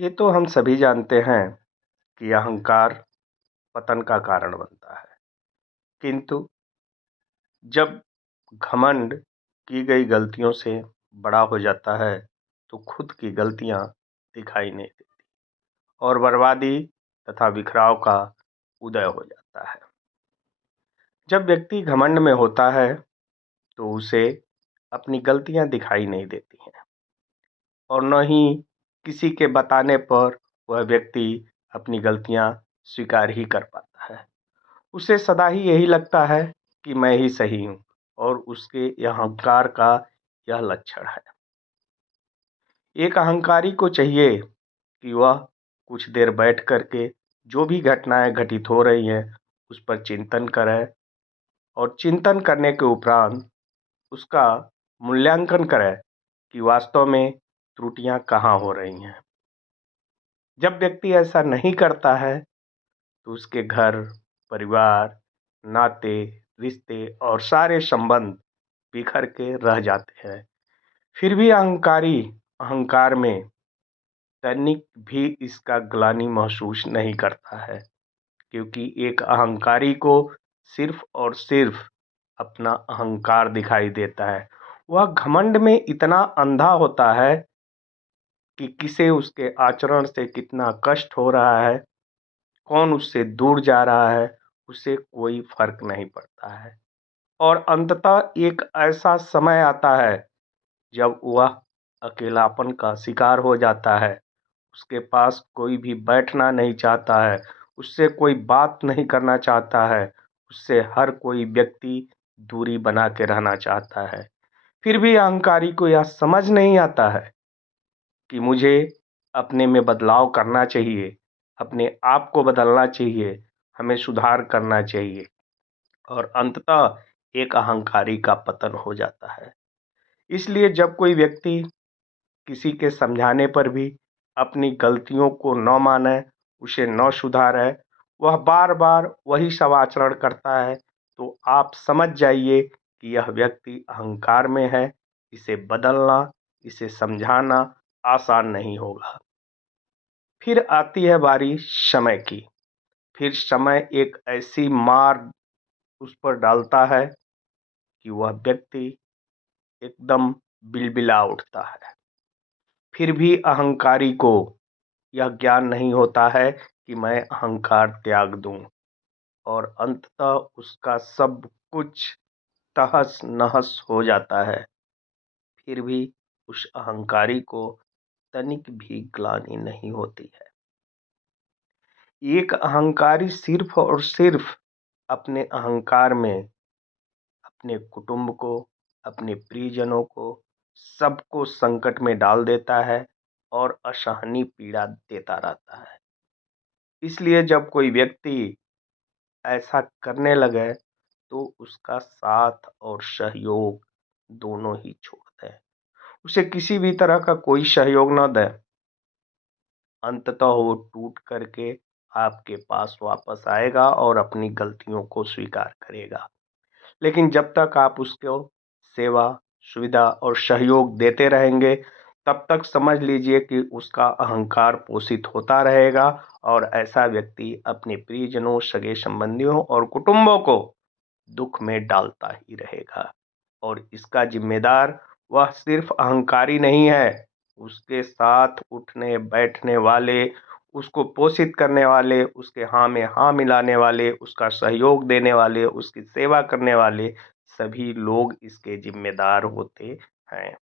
ये तो हम सभी जानते हैं कि अहंकार पतन का कारण बनता है। किंतु जब घमंड की गई गलतियों से बड़ा हो जाता है, तो खुद की गलतियां दिखाई नहीं देती और बर्बादी तथा बिखराव का उदय हो जाता है। जब व्यक्ति घमंड में होता है, तो उसे अपनी गलतियां दिखाई नहीं देती हैं और न ही किसी के बताने पर वह व्यक्ति अपनी गलतियां स्वीकार ही कर पाता है। उसे सदा ही यही लगता है कि मैं ही सही हूँ और उसके यह अहंकार का यह लक्षण है। एक अहंकारी को चाहिए कि वह कुछ देर बैठ करके जो भी घटनाएं घटित हो रही हैं उस पर चिंतन करे और चिंतन करने के उपरांत उसका मूल्यांकन करे कि वास्तव में त्रुटियां कहाँ हो रही हैं। जब व्यक्ति ऐसा नहीं करता है, तो उसके घर, परिवार, नाते, रिश्ते और सारे संबंध बिखर के रह जाते हैं। फिर भी अहंकारी अहंकार में तनिक भी इसका ग्लानि महसूस नहीं करता है, क्योंकि एक अहंकारी को सिर्फ और सिर्फ अपना अहंकार दिखाई देता है। वह घमंड में इतना अंधा होता है कि किसे उसके आचरण से कितना कष्ट हो रहा है, कौन उससे दूर जा रहा है, उसे कोई फर्क नहीं पड़ता है। और अंततः एक ऐसा समय आता है जब वह अकेलापन का शिकार हो जाता है। उसके पास कोई भी बैठना नहीं चाहता है, उससे कोई बात नहीं करना चाहता है, उससे हर कोई व्यक्ति दूरी बना के रहना चाहता है। फिर भी अहंकारी को यह समझ नहीं आता है कि मुझे अपने में बदलाव करना चाहिए, अपने आप को बदलना चाहिए, हमें सुधार करना चाहिए और अंततः एक अहंकारी का पतन हो जाता है। इसलिए जब कोई व्यक्ति किसी के समझाने पर भी अपनी गलतियों को न माने, उसे न सुधारे, वह बार-बार वही सब आचरण करता है, तो आप समझ जाइए कि यह व्यक्ति अहंकार में है। इसे बदलना, इसे समझाना आसान नहीं होगा। फिर आती है बारी समय की। फिर समय एक ऐसी मार उस पर डालता है कि वह व्यक्ति एकदम बिलबिला उठता है। फिर भी अहंकारी को यह ज्ञान नहीं होता है कि मैं अहंकार त्याग दूं और अंततः उसका सब कुछ तहस नहस हो जाता है। फिर भी उस अहंकारी को तनिक भी ग्लानि नहीं होती है। एक अहंकारी सिर्फ और सिर्फ अपने अहंकार में अपने कुटुंब को, अपने प्रियजनों को, सबको संकट में डाल देता है और असहनीय पीड़ा देता रहता है। इसलिए जब कोई व्यक्ति ऐसा करने लगे, तो उसका साथ और सहयोग दोनों ही छोड़ दें। उसे किसी भी तरह का कोई सहयोग न दें। अंततः वो टूट करके आपके पास वापस आएगा और अपनी गलतियों को स्वीकार करेगा। लेकिन जब तक आप उसको सेवा, सुविधा और सहयोग देते रहेंगे, तब तक समझ लीजिए कि उसका अहंकार पोषित होता रहेगा और ऐसा व्यक्ति अपने प्रियजनों, सगे-संबंधियों और कुटुंबों को दुःख में डालता ही रहेगा। और इसका ज़िम्मेदार वह सिर्फ़ अहंकारी नहीं है, उसके साथ उठने-बैठने वाले, उसको पोषित करने वाले, उसके हाँ में हाँ मिलाने वाले, उसका सहयोग देने वाले, उसकी सेवा करने वाले, सभी लोग इसके ज़िम्मेदार होते हैं।